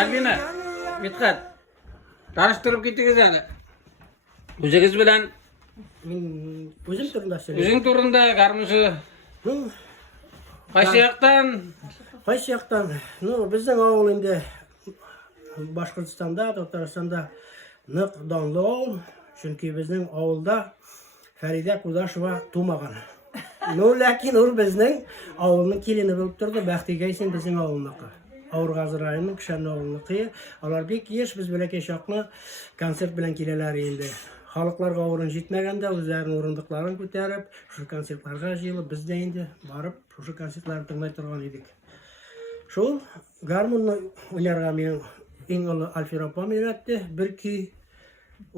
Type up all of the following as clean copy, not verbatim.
Albina. Mithat. Tanıştırıp gittiniz yani. O'zingiz bilan Men o'zim turda söyleyeyim. o'zing turunda garmushi qaysi yoqdan? Qaysi yoqdan? Bizning avul endi Boshqirdistonda, Tataristonda niq donli avul. Chunki bizning avulda Farida Qudasheva tug'magan. Lekin u bizning avulning kelini bo'lib turdi. Baxtigaysin bizning avulniki. Avrg'azı rayonining Kishanli avulniki. Ular bek yesh biz bilan keshoqni konsert bilan kelalar endi. Xalqlarga o'rin yetmaganda o'zlarining o'rindiqlarini ko'tarib, shu konsertlarga yig'ilib bizda endi borib, shu konsertlarni tinglay turgan edik. Shu garmonni o'ynarga men eng avval Alfir opam o'ynatdi. Bir kuy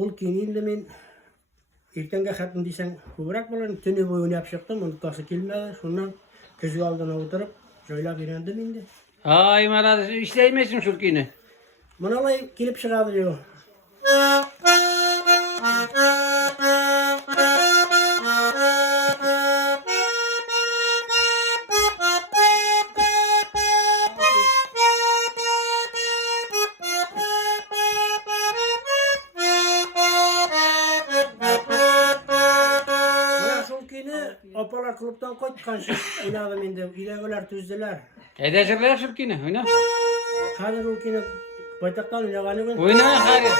ol keyin endi men ertanga xatni desang ko'proq bo'lar. Tuni bo'yi o'ynab chiqdim, unutasi kelmadi. Shundan ko'zga oldin o'tirib joylab berandim endi. Ay, mana ishlaymaysan shu kuyni. Manalay kelib chiqadi yo. Opalar klubdan qaytgan shu o'ynadim endi. Uydagilar tuzdilar. Haydashirlar shu kuyni, o'yna. Hozir u kuyni poytaxtdan o'ynagani bilan O'yna, hadi.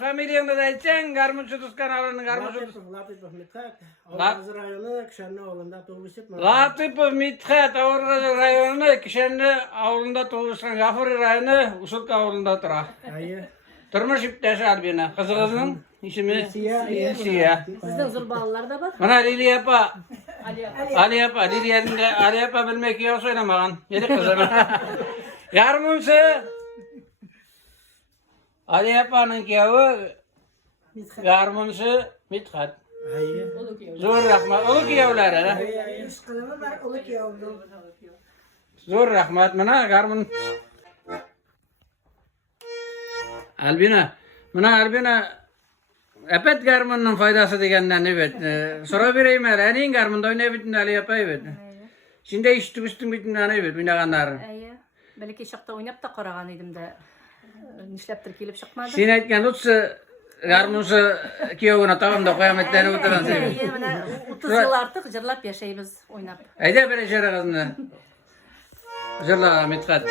Familiyanda da aytsan, garmunchi Tuzkan avlining garmunchi Latipov Mithat, Avrg'azı rayoni Kishanli avulida tug'ilib Latipov Mithat, Avrg'azı rayoni Kishanli avulida tug'ilgan, G'afuriy rayoni Usulka avulida turadi. Turmush yurtdoshi Albina, qizig'ining ismi Siya. Sizning uzr bolalar da bor. Mana Liliya opa. Ali opa bilmay kuyov o'ynamagan. Yedi qizim. Garmunchi Ali opaning kuyovi garmunchi Mithat. Zo'r rahmat. Uli kuyovlari. Zo'r rahmat. Mana garmun Albina. Mana Albina apat garmunning foydasi degandan ne bet. So'rab berayman. Aning garmunda o'ynay bitdi Ali opa bet. Shunday ishti-ustim bitdi bet o'ynaganlari. Balki shoqda o'ynab da qaragan edimda. Nishlabdir kelib chiqmadi. Sen aytgan Lutsi garmunchi kuyovini tog'imda qo'yamatlarni o'tirasan. Mana 30 yil ortiq jirlab yashaymiz o'ynab. Ayda bir qizni. Jirla Mithat.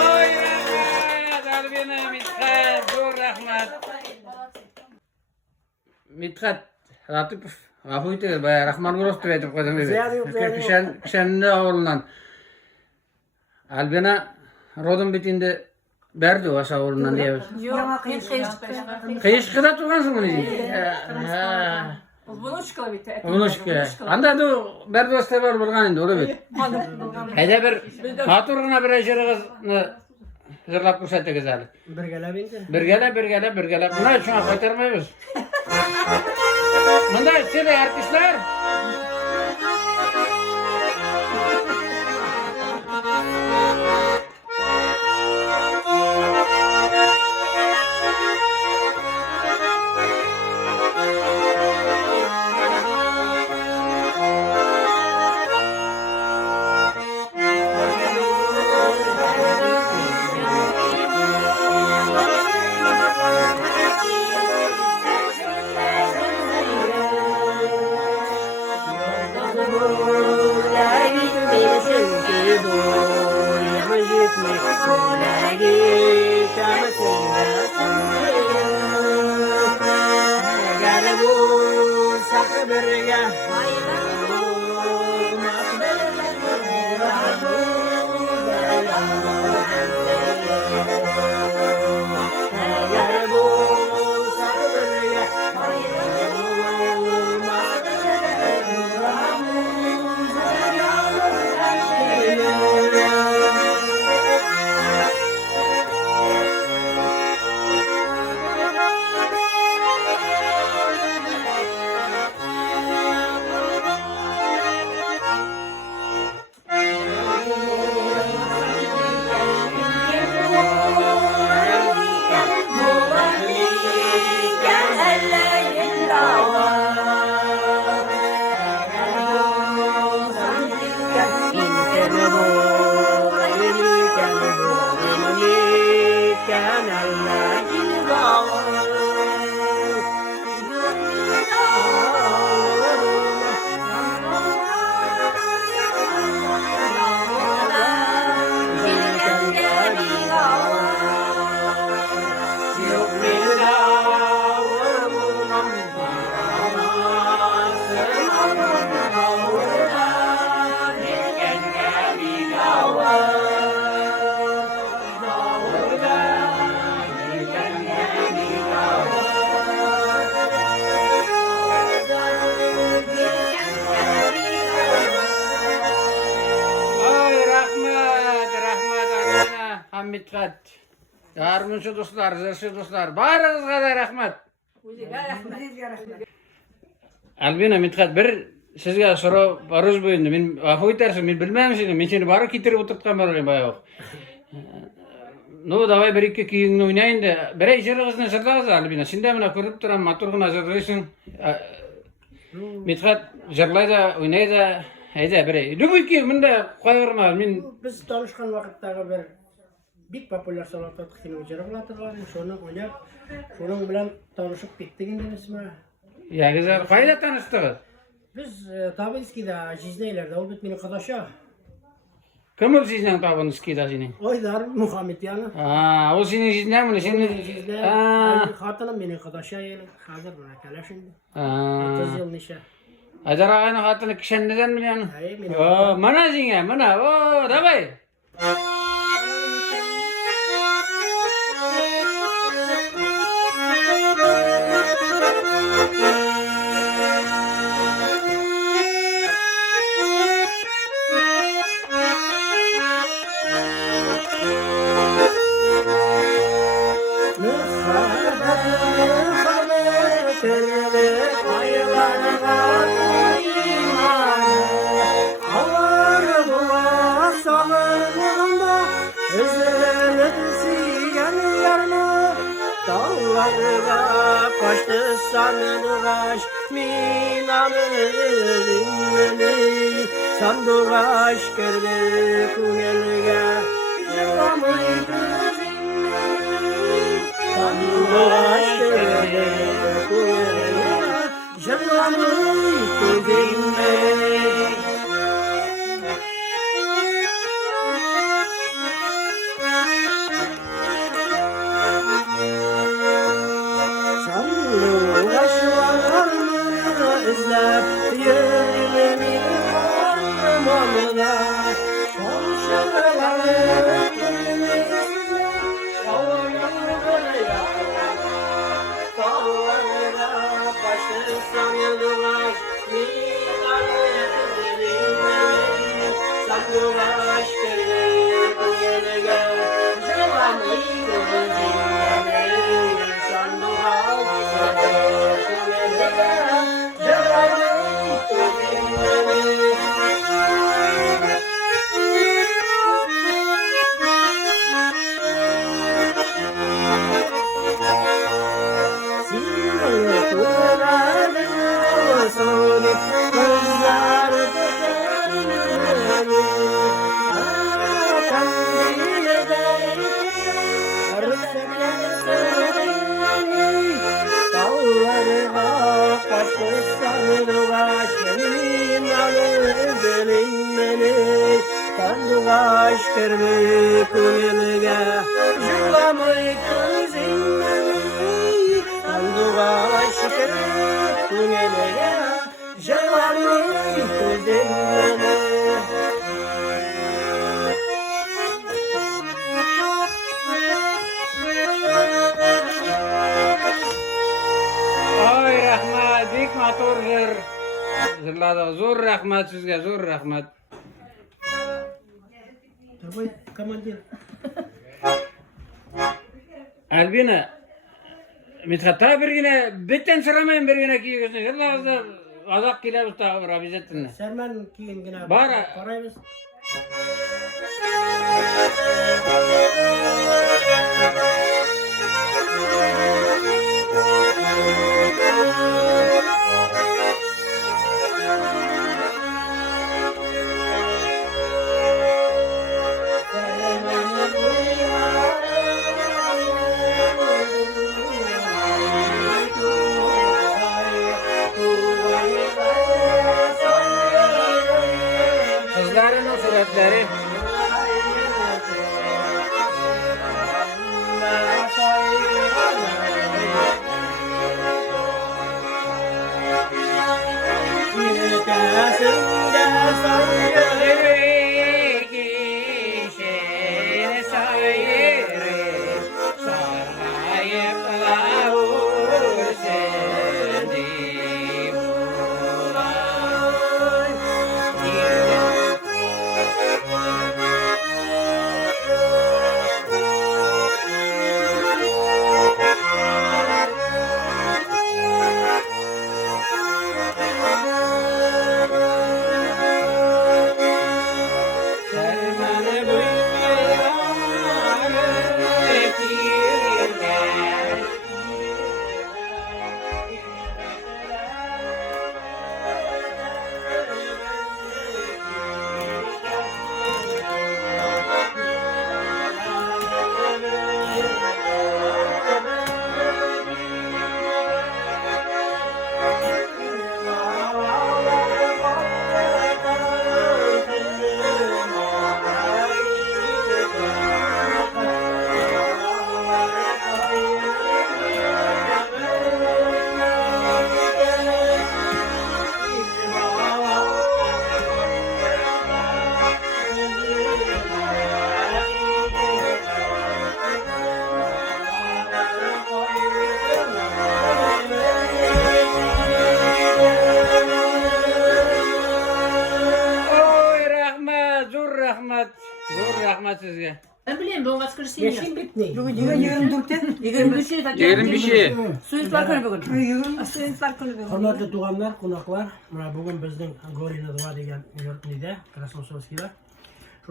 Oy rahmat Albina Mithat, zo'r rahmat. Mithat Ratipov, g'afur eting, boya Rahmangulovni deb aytib qo'ydim. Ziyodi yo'q, ziyodi yo'q. Kishanni ovulundan. Albina rodum bitindi berdi o'sha ovulundan deymiz. Yo'q, men qiyishdi. Qiyishqida turgansiz buni. Ha. Bunuşka bitti. Bunuşka. Anda du berdi o'stebor bo'lgan endi, o'lib ket. Hayda bir maturgina bir ajrigizni zirlab ko'rsatdingiz hali. Birgalab endi. Birgalab. Buni shuna qaytarmaymiz. Bunda sizlar artistlar. Mithat. Yarımcı dostlar, zırhlı dostlar. Barınızga da rahmat. Albina Mithat bir sizga so'rab arz bo'yindi. Men afv etarsiz, men bilmayman seni. Men seni bari ketirib o'tirtgan bo'laman bayoq. No, davay bir ikki kiyingni o'ynaydi. Bir ijrigizni sirlag'iz Albina. Senda mana ko'rib turaman, maturgina sirlaysan. Mithat jirlaydi, o'ynaydi. Hayda bir. Lubiki bunda qo'yaverma. Men Biz tanışkan vaqtdagi bir big populyar san'at kino ijrolatırlar. Şunu oynab, şunun bilan tanışıp ketdik indimizmi? Güzel. Qayda tanışdınız? Biz Tabinski'de, Jizneyler'de, o bit benim arkadaşa. Kim o sizden Tabinski'de senin? Oydar Muhammed yani. O senin sizden mi? Senin... Jizne, hatanım benim arkadaşa yani. Hazır buna kala şimdi. 30 yıl nişe. Acar ağayın hatını kişeneden mi yani? Hayır, benim. Mana zine, mana. Davay. Dağlarga kaçtı sandıgaş minamını sandıgaş girdi kuyelge Jılamay sandıgaş girdi kuyelge Jılamay kuyelge izlep yürümemin ormanına Komşular Dağlara başlasam yıldıvaş Sandıvaş kırdı bu gelge Cevanı Sandıvaş kırdı bu gelge Sandıgaş kırdı kuyelge Jılamay kızım Sandıgaş kırdı kuyelge Jılamay kızım Oy rahmat, bek motordir. Zırladı. Zo'r rahmat sizga, zo'r rahmat. Давай, командир. Albina, Mithat'a birgine, bitten sıramayın birgine kiyiyorsun. Yıllarızda azak kilemiz tağır, abizettinle. Sermen keyin gene Bara. qaraymiz. Kızların o suratları. rahmat sizga. Ben bileyim bu воскресенье. Yaşın bitmeyin. Bugün 24'ten 25. Suyutlar günü bugün. 20 Suyutlar günü bugün. Hurmatli tuğanlar, qonaqlar, mana bugun bizning Gorinadva degan yurtnida, Krasnosovskiylar.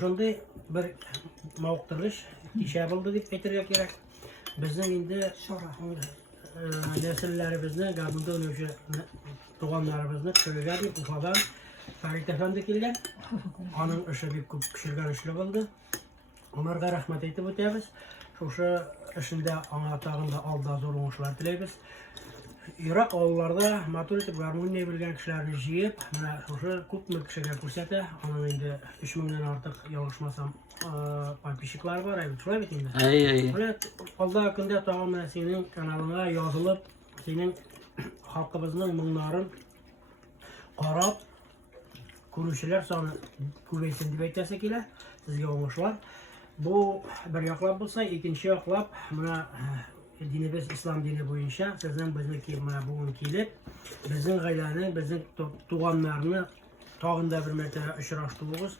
Shunday bir mavqtirish tisha bo'ldi deb aytishga kerak. Bizning endi nesillerimizni, garbunda ölüşü doğanlarımızını söyledik Ufa'dan. Farid Efendi kelgan. Onun işi bir ko'p pishirgan ishlar bo'ldi. Onlarga rahmat aytib o'tamiz. O'sha ishida ona tag'inda oldida zo'r o'ngishlar tilaymiz. Iroq ovullarda motor etib garmoniya bilgan kishilarni jiyib, mana o'sha ko'pmi kishiga ko'rsatdi. Onun endi 3000 dan ortiq yolg'ishmasam podpисчиклар var, ayb tushunib endi. Ay. Mana olda kunda tag'in sening kanalingga yozilib, sening xalqimizning munglarin qarab ko'ruvchilar soni ko'paysin deb aytasa kelar. Sizga o'ngishlar. Bu bir yoqlab bo'lsa, ikkinchi yoqlab mana dinimiz islom dini bo'yicha sizning bizniki mana bugun kelib, bizning g'aylani, bizning tug'anlarni tog'inda bir marta uchrashtiribmiz.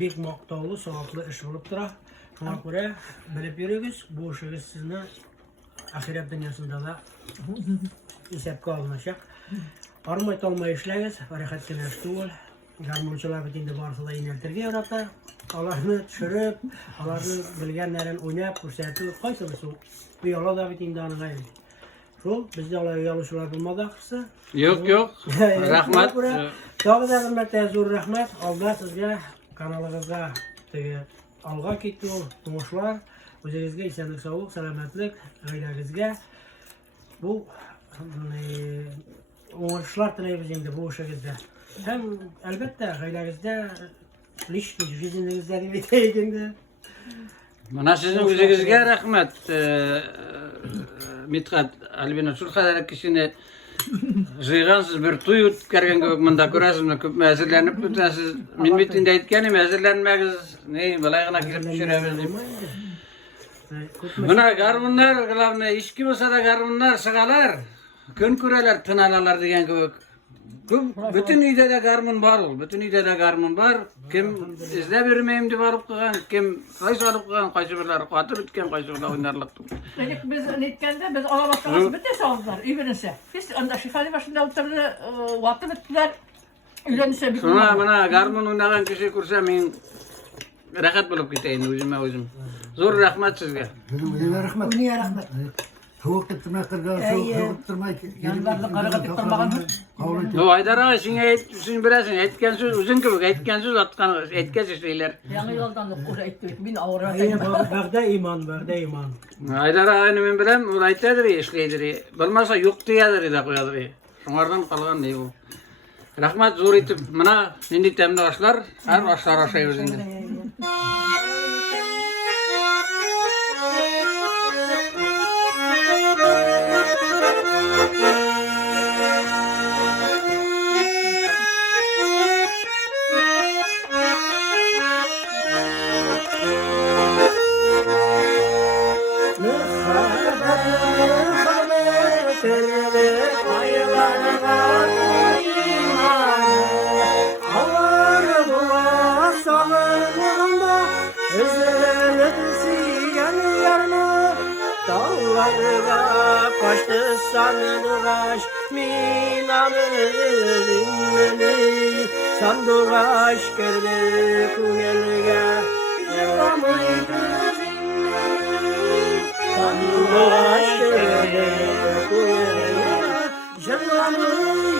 Bek maqtovli, savobli ish bo'lib turadi. Shunga ko'ra bilib yurig'iz, bu ishingiz sizni axirat dunyosida da hisobga olinacak. Armay tolmay ishlaysiz, harakatga ishlaysiz. Garmonchilar bitinda borsida ineltirga yarata, ularni tushirib, ularni bilganlarini o'ynab ko'rsatib qo'ysangiz, bu yo'lda bitinda aniqlaydi. Shu bizda ular yolishlar bo'lmadi axirsa. Yo'q. Rahmat. Tog'da bir marta zo'r rahmat. Alba sizga kanalingizga alga ketdi o'ngishlar. O'zingizga esenlik, sog'lik, salomatlik, oilangizga bu o'ngishlar tilaymiz endi bu ishingizda. Hem elbette gaylagizda lishni jiziningizda deb aytaylik. Mana sizning o'zingizga rahmat. Mithat Albina shu qadar kishini jiygansiz bir to'y o'tkazganga menda ko'rasizmi, ko'p ma'zurlanib o'tasiz. Men bitinda aytganim ma'zurlanmagiz, ne balayg'ina kirib tushiramiz deb. Mana garmonlar, g'alavni ishki bo'lsa da garmonlar, sig'alar, kun ko'ralar, tinalalar degan ko'p. Bütün uyda da garmon var ol. Bütün uyda da garmon var. Kim izlep yürümeyim diye varıp kılan, kim kaysı alıp kılan, kaysı birleri katır ütken, kaysı birleri oynarlıktı. Dedik biz netkende biz alabaşlarımız bitti sağladılar. İyi birinse. Biz onda şifali başında oturdu, vakti bittiler. Ülenirse bir Sonra bana garmon oynayan kişi kursa men rahat bulup gideyim özüm. Zor rahmat sizge. Rahmat. Dünya rahmet. Soğuk getirmek kırgar, soğuk getirmek. Yanlarla karagat getirmegen mi? Yo Aydar ağa sen bilesin, etken söz uzun gibi, etken söz atkan, etken şeyler. Yanı yoldan da oraya ettik. Bin avra. Bagda iman. Aydar ağayını men bilem, o aytadır, işleydir. Bilmasa yok diyedir da koyadır. Şunlardan kalgan değil bu. Rahmat zor etip, mana şimdi temde başlar, her başlar aşağı özünde. Kaçtı sandıraş minanın sandıraş geldi kuyelge yılamaydı sandıraş geldi kuyelge yılamaydı